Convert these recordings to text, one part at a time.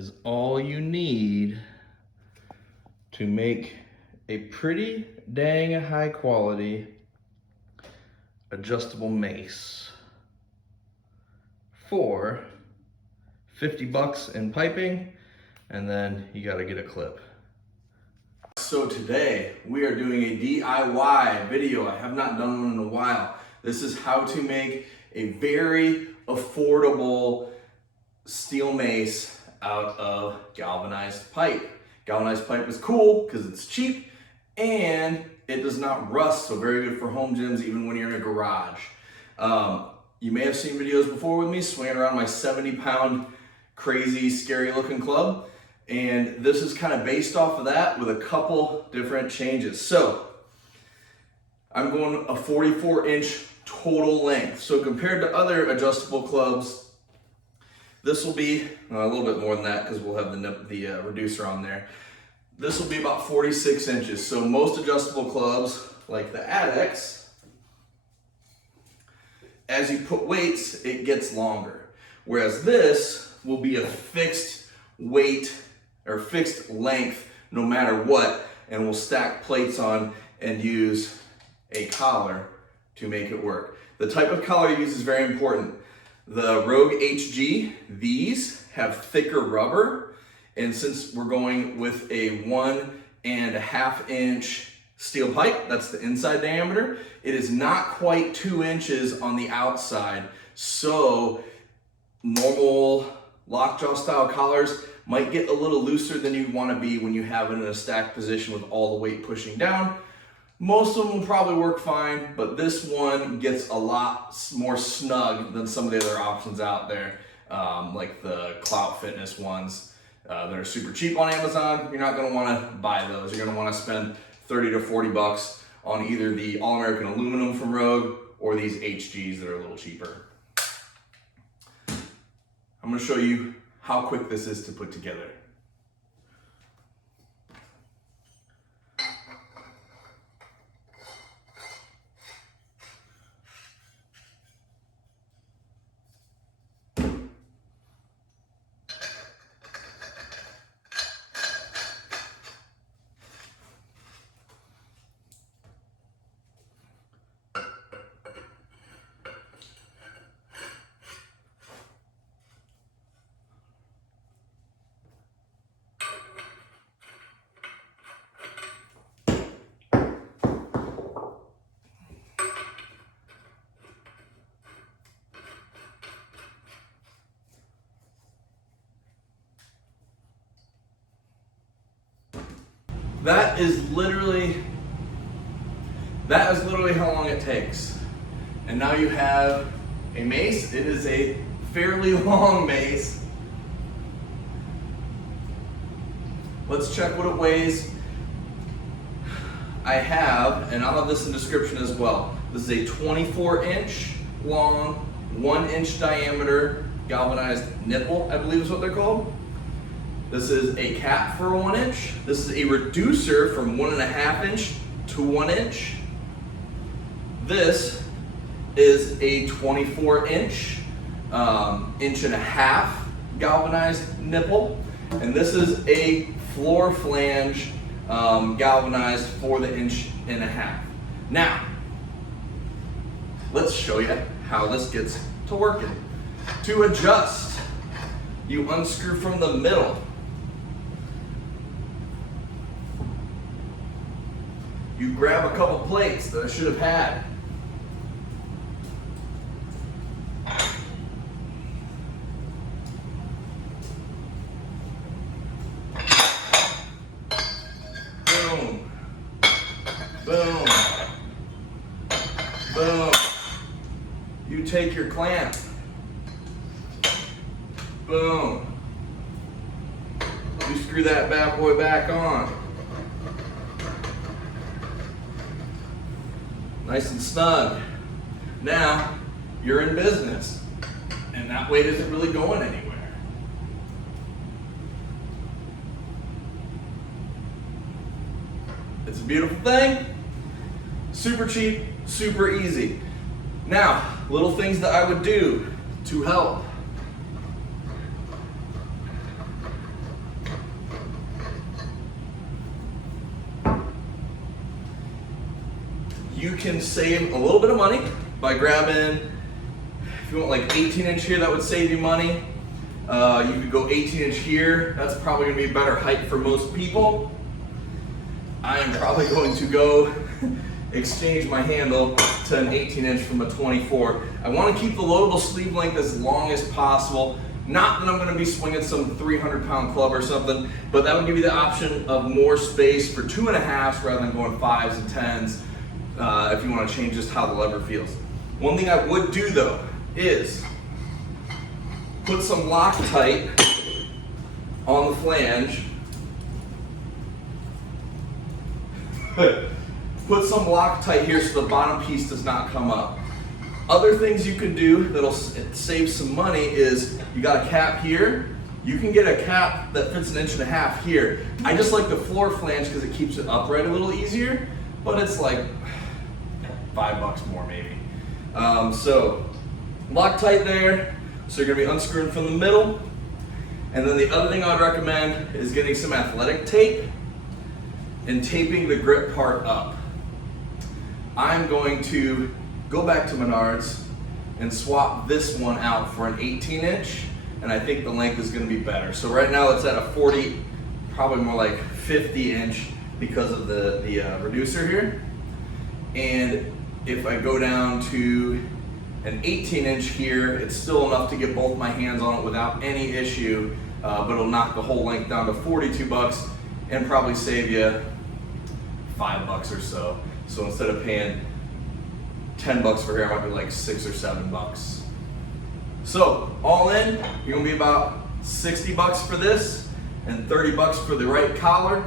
is all you need to make a pretty dang high quality adjustable mace for 50 bucks in piping, and then you gotta get a clip. So today we are doing a DIY video. I have not done one in a while. This is how to make a very affordable steel mace out of galvanized pipe. Galvanized pipe is cool because it's cheap and it does not rust, so very good for home gyms, even when you're in a garage. You may have seen videos before with me swinging around my 70-pound crazy scary looking club, and this is kind of based off of that with a couple different changes. So I'm going a 44-inch total length. So compared to other adjustable clubs, this will be a little bit more than that because we'll have the reducer on there. This will be about 46 inches. So most adjustable clubs, like the Adex, as you put weights, it gets longer. Whereas this will be a fixed weight or fixed length no matter what, and we'll stack plates on and use a collar to make it work. The type of collar you use is very important. The Rogue HG, these have thicker rubber, and since we're going with a 1.5 inch steel pipe, that's the inside diameter, it is not quite 2 inches on the outside. So normal lockjaw style collars might get a little looser than you want to be when you have it in a stacked position with all the weight pushing down. Most of them will probably work fine, but this one gets a lot more snug than some of the other options out there, like the Kensui Fitness ones that are super cheap on Amazon. You're not gonna wanna buy those. You're gonna wanna spend 30 to 40 bucks on either the All-American Aluminum from Rogue or these HGs that are a little cheaper. I'm gonna show you how quick this is to put together. That is literally how long it takes. And now you have a mace. It is a fairly long mace. Let's check what it weighs. I have, and I'll have this in the description as well. This is a 24-inch long, 1-inch diameter galvanized nipple, I believe is what they're called. This is a cap for a 1 inch. This is a reducer from 1.5 inch to 1 inch. This is a 24-inch, 1.5 inch galvanized nipple. And this is a floor flange galvanized for the 1.5 inch. Now, let's show you how this gets to working. To adjust, you unscrew from the middle. You grab a couple plates that I should have had. Boom. Boom. Boom. You take your clamp. Boom. You screw that bad boy back on. Nice and snug. Now you're in business, and that weight isn't really going anywhere. It's a beautiful thing, super cheap, super easy. Now, little things that I would do to help. you can save a little bit of money by grabbing, if you want like 18-inch here, that would save you money. You could go 18-inch here. That's probably gonna be a better height for most people. I am probably going to go exchange my handle to an 18-inch from a 24. I want to keep the loadable sleeve length as long as possible. Not that I'm going to be swinging some 300-pound club or something, but that would give you the option of more space for 2.5s rather than going 5s and 10s if you want to change just how the lever feels. One thing I would do though is put some Loctite on the flange. Put some Loctite here so the bottom piece does not come up. Other things you can do that'll save some money is you got a cap here. You can get a cap that fits 1.5 inches here. I just like the floor flange because it keeps it upright a little easier, but it's like $5 more maybe. So Loctite there. So you're gonna be unscrewing from the middle. And then the other thing I would recommend is getting some athletic tape and taping the grip part up. I'm going to go back to Menards and swap this one out for an 18-inch, and I think the length is going to be better. So right now it's at a 40, probably more like 50-inch because of the reducer here. And if I go down to an 18-inch here, it's still enough to get both my hands on it without any issue, but it'll knock the whole length down to $42 and probably save you $5 or so. So instead of paying $10 for here, I might be like $6 or $7. So all in, you're gonna be about $60 for this and $30 for the right collar.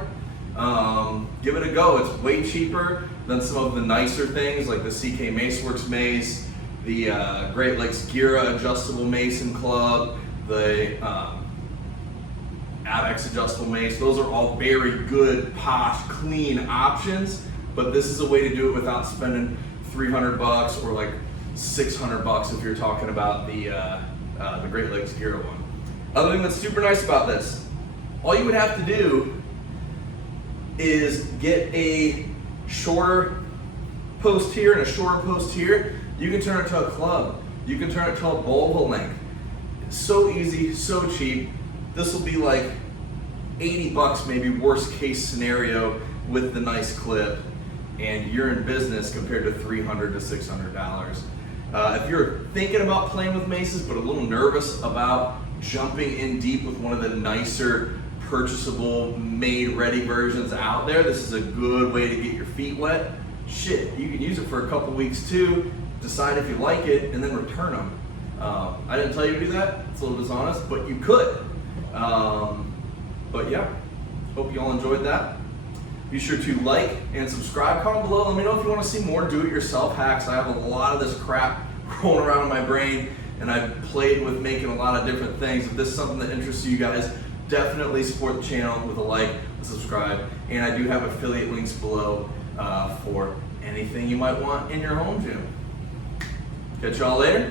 Give it a go. It's way cheaper than some of the nicer things like the CK Maceworks mace, the Great Lakes Gira adjustable mace and club, the Avex adjustable mace. Those are all very good, posh, clean options, but this is a way to do it without spending $300 or like $600 if you're talking about the Great Lakes Gira one. Other thing that's super nice about this, all you would have to do is get a shorter post here and a shorter post here. You can turn it to a club. You can turn it to a bowl length. It's so easy, so cheap. This will be like $80 maybe, worst case scenario with the nice clip, and you're in business compared to $300 to $600. If you're thinking about playing with maces but a little nervous about jumping in deep with one of the nicer purchasable made ready versions out there, this is a good way to get your feet wet. Shit, you can use it for a couple weeks too, decide if you like it, and then return them. I didn't tell you to do that, it's a little dishonest, but you could. But yeah, hope you all enjoyed that. Be sure to like and subscribe, comment below. Let me know if you want to see more do-it-yourself hacks. I have a lot of this crap rolling around in my brain, and I've played with making a lot of different things. If this is something that interests you guys, definitely support the channel with a like, a subscribe, and I do have affiliate links below for anything you might want in your home gym. Catch y'all later.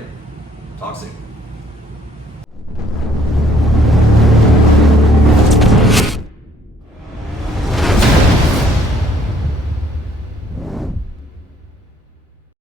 Talk soon.